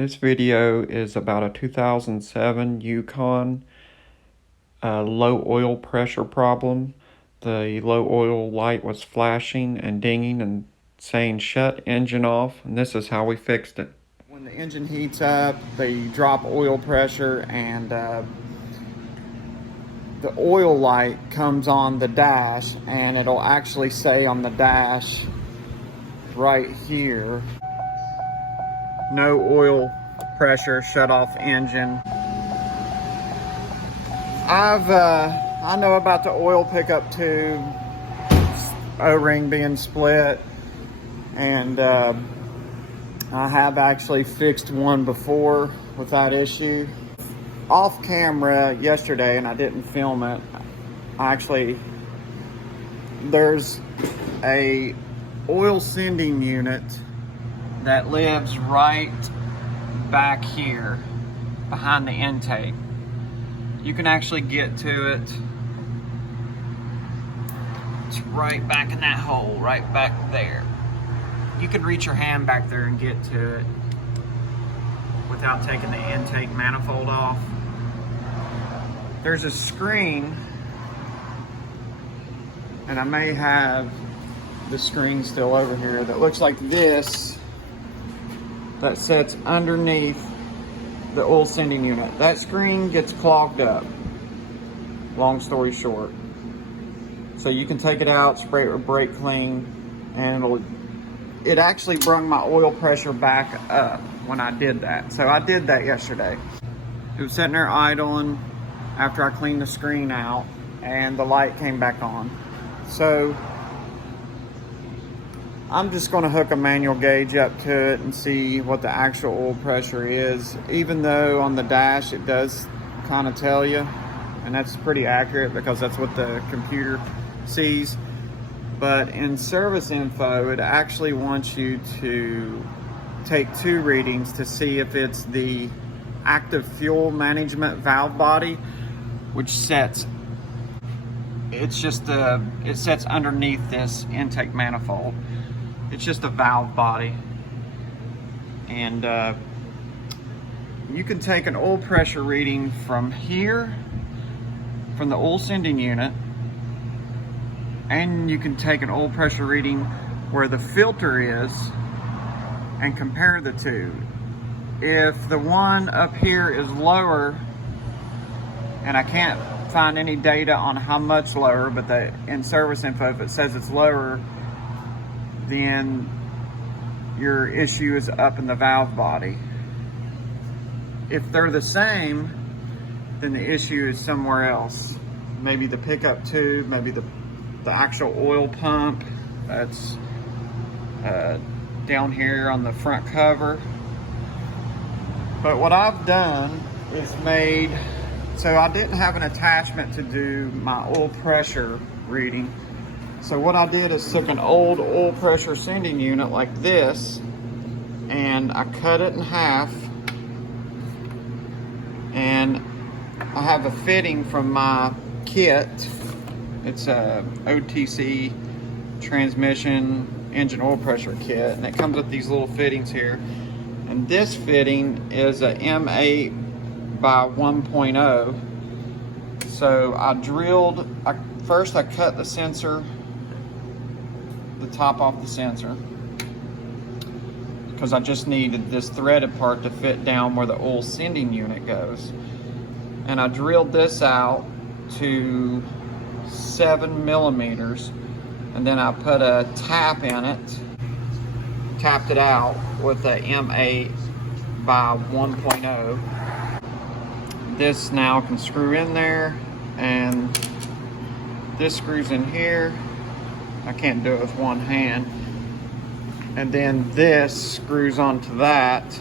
This video is about a 2007 Yukon low oil pressure problem. The low oil light was flashing and dinging and saying shut engine off, and this is how we fixed it. When the engine heats up, they drop oil pressure, and the oil light comes on the dash, and it'll actually say on the dash right here, no oil pressure, shut off engine. I know about the oil pickup tube O-ring being split, and I have actually fixed one before with that issue. Off camera yesterday, and I didn't film it, there's a oil sending unit that lives right back here behind the intake. You can actually get to it. It's right back in that hole, right back there. You can reach your hand back there and get to it without taking the intake manifold off. There's a screen, and I may have the screen still over here, that looks like this, that sits underneath the oil sending unit. That screen gets clogged up, long story short. So you can take it out, spray it with brake clean, and it actually brought my oil pressure back up when I did that. So I did that yesterday. It was sitting there idling after I cleaned the screen out, and the light came back on. So I'm just going to hook a manual gauge up to it and see what the actual oil pressure is, even though on the dash it does kind of tell you, and that's pretty accurate because that's what the computer sees. But in service info, it actually wants you to take two readings to see if it's the active fuel management valve body, which sets, it sets underneath this intake manifold. It's just a valve body, and you can take an oil pressure reading from here, from the oil sending unit, and you can take an oil pressure reading where the filter is and compare the two. If the one up here is lower, and I can't find any data on how much lower, but in service info, if it says it's lower, then your issue is up in the valve body. If they're the same, then the issue is somewhere else. Maybe the pickup tube, maybe the actual oil pump that's down here on the front cover. But what I've done is so I didn't have an attachment to do my oil pressure reading. So what I did is took an old oil pressure sending unit like this, and I cut it in half, and I have a fitting from my kit. It's a OTC transmission engine oil pressure kit, and it comes with these little fittings here. And this fitting is a M8 by 1.0. So first I cut the sensor, the top off the sensor, because I just needed this threaded part to fit down where the oil sending unit goes. And I drilled this out to 7 millimeters, and then I put a tap in it, tapped it out with a M8 by 1.0. This now can screw in there, and this screws in here. I can't do it with one hand. And then this screws onto that,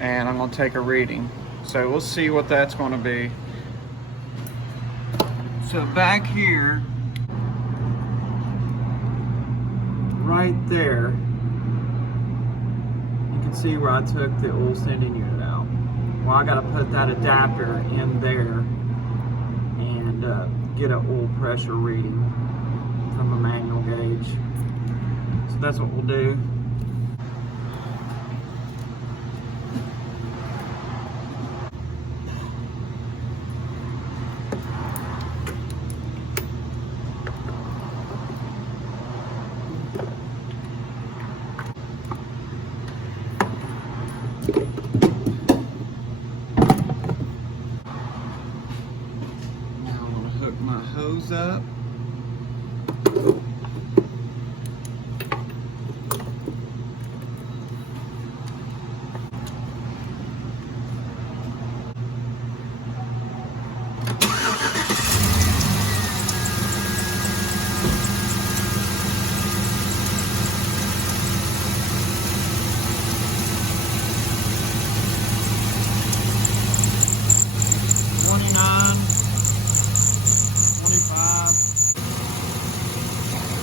and I'm going to take a reading. So we'll see what that's going to be. So back here, right there, you can see where I took the oil sending unit out. Well, I got to put that adapter in there and get an oil pressure reading from a manual gauge. So that's what we'll do. Now I'm going to hook my hose up.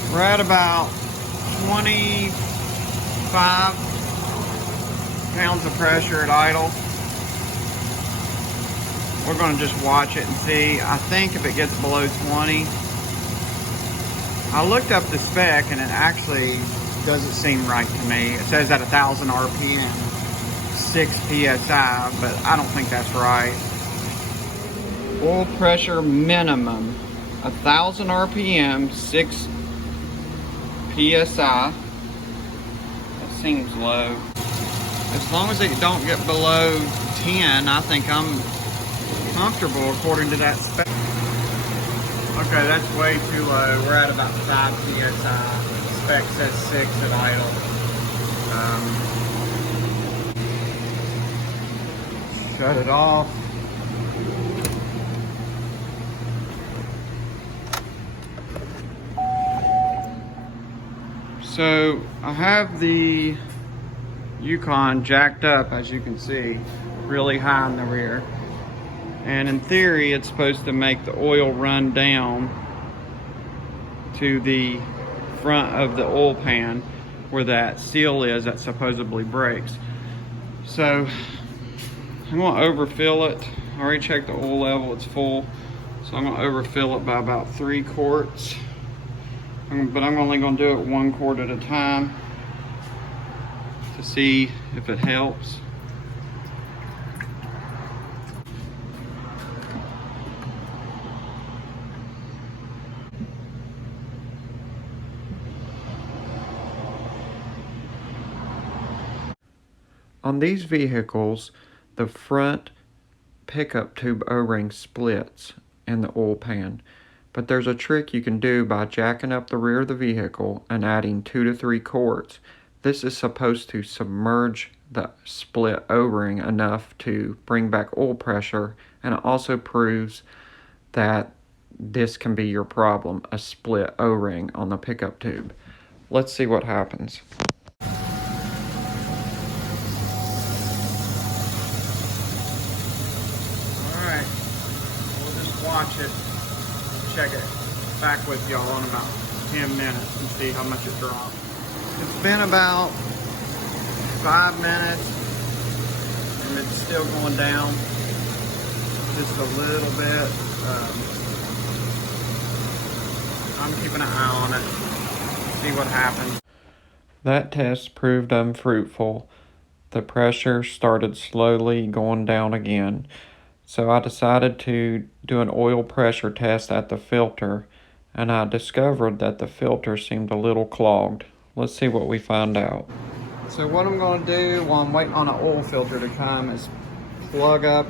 We're at about 25 pounds of pressure at idle. We're going to just watch it and see. I think if it gets below 20, I looked up the spec and it actually doesn't seem right to me. It says at 1,000 RPM, 6 PSI, but I don't think that's right. Oil pressure minimum, 1,000 RPM, 6 PSI. That seems low. As long as it don't get below 10, I think I'm comfortable according to that spec. Okay, that's way too low. We're at about 5 PSI. Spec says 6 at idle. Shut it off. So I have the Yukon jacked up, as you can see, really high in the rear. And in theory, it's supposed to make the oil run down to the front of the oil pan where that seal is that supposedly breaks. So I'm going to overfill it. I already checked the oil level, it's full. So I'm going to overfill it by about 3 quarts. But I'm only going to do it 1 quart at a time to see if it helps. On these vehicles, the front pickup tube O-ring splits in the oil pan. But there's a trick you can do by jacking up the rear of the vehicle and adding 2 to 3 quarts. This is supposed to submerge the split O-ring enough to bring back oil pressure, and it also proves that this can be your problem, a split O-ring on the pickup tube. Let's see what happens. Alright, we'll just watch it. Check it back with y'all in about 10 minutes and see how much it dropped. It's been about 5 minutes and it's still going down just a little bit. I'm keeping an eye on it, see what happens. That test proved unfruitful. The pressure started slowly going down again. So I decided to do an oil pressure test at the filter, and I discovered that the filter seemed a little clogged. Let's see what we find out. So what I'm going to do while I'm waiting on an oil filter to come is plug up,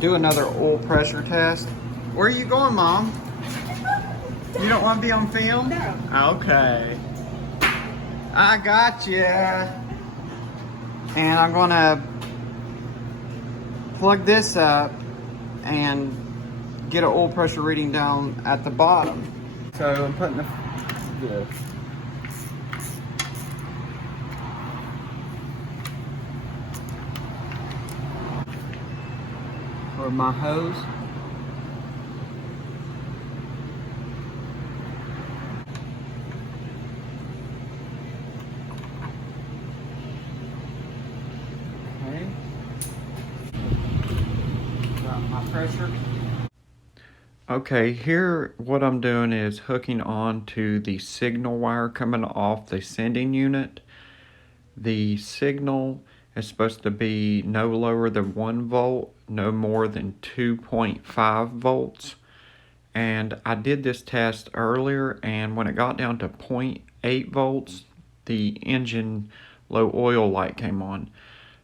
do another oil pressure test. Where are you going, Mom? You don't want to be on film? No. Okay. I got you. And I'm going to plug this up and get an oil pressure reading down at the bottom. So I'm putting the or my hose. My pressure. Okay, here what I'm doing is hooking on to the signal wire coming off the sending unit. The signal is supposed to be no lower than 1 volt, no more than 2.5 volts. And I did this test earlier, and when it got down to 0.8 volts, the engine low oil light came on.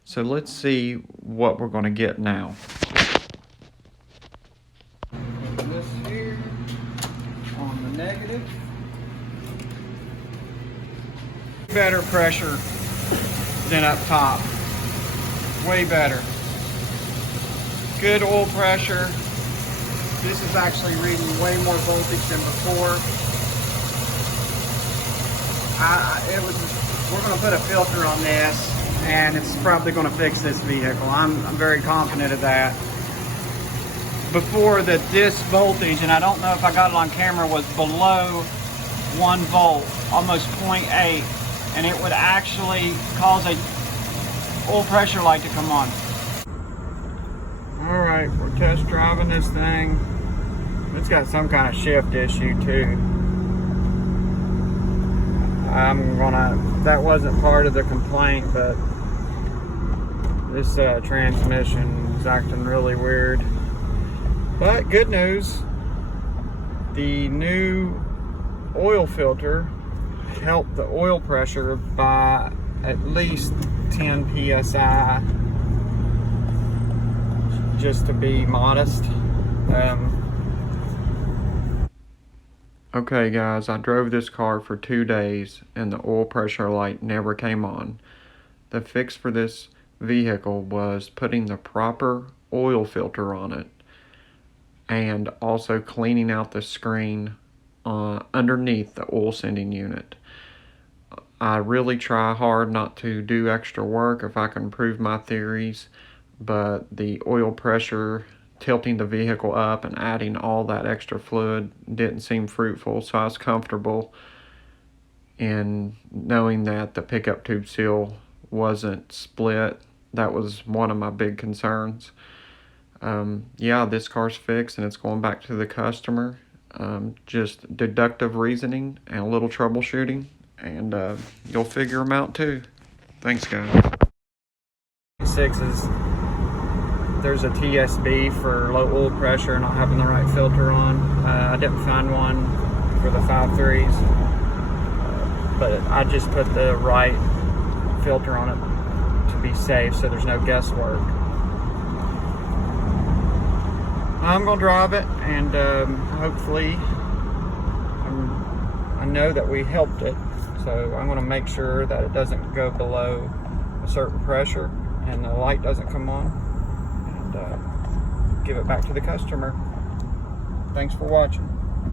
So let's see what we're going to get now. Put this here on the negative. Better pressure than up top. Way better. Good oil pressure. This is actually reading way more voltage than before. We're going to put a filter on this, and it's probably going to fix this vehicle. I'm very confident of that. Before this voltage, and I don't know if I got it on camera, was below 1 volt, almost 0.8, and it would actually cause a oil pressure light to come on. All right, we're test driving this thing. It's got some kind of shift issue too. That wasn't part of the complaint, but this transmission is acting really weird. But good news, the new oil filter helped the oil pressure by at least 10 psi, just to be modest. Okay guys, I drove this car for 2 days and the oil pressure light never came on. The fix for this vehicle was putting the proper oil filter on it and also cleaning out the screen underneath the oil sending unit. I really try hard not to do extra work if I can prove my theories, but the oil pressure, tilting the vehicle up and adding all that extra fluid didn't seem fruitful, so I was comfortable in knowing that the pickup tube seal wasn't split. That was one of my big concerns. Yeah, this car's fixed and it's going back to the customer. Just deductive reasoning and a little troubleshooting, and you'll figure them out too. Thanks guys. 6s. There's a TSB for low oil pressure, not having the right filter on. I didn't find one for the 5.3s, but I just put the right filter on it to be safe, so there's no guesswork. I'm gonna drive it, and hopefully, I know that we helped it, so I'm gonna make sure that it doesn't go below a certain pressure and the light doesn't come on. Give it back to the customer. Thanks for watching.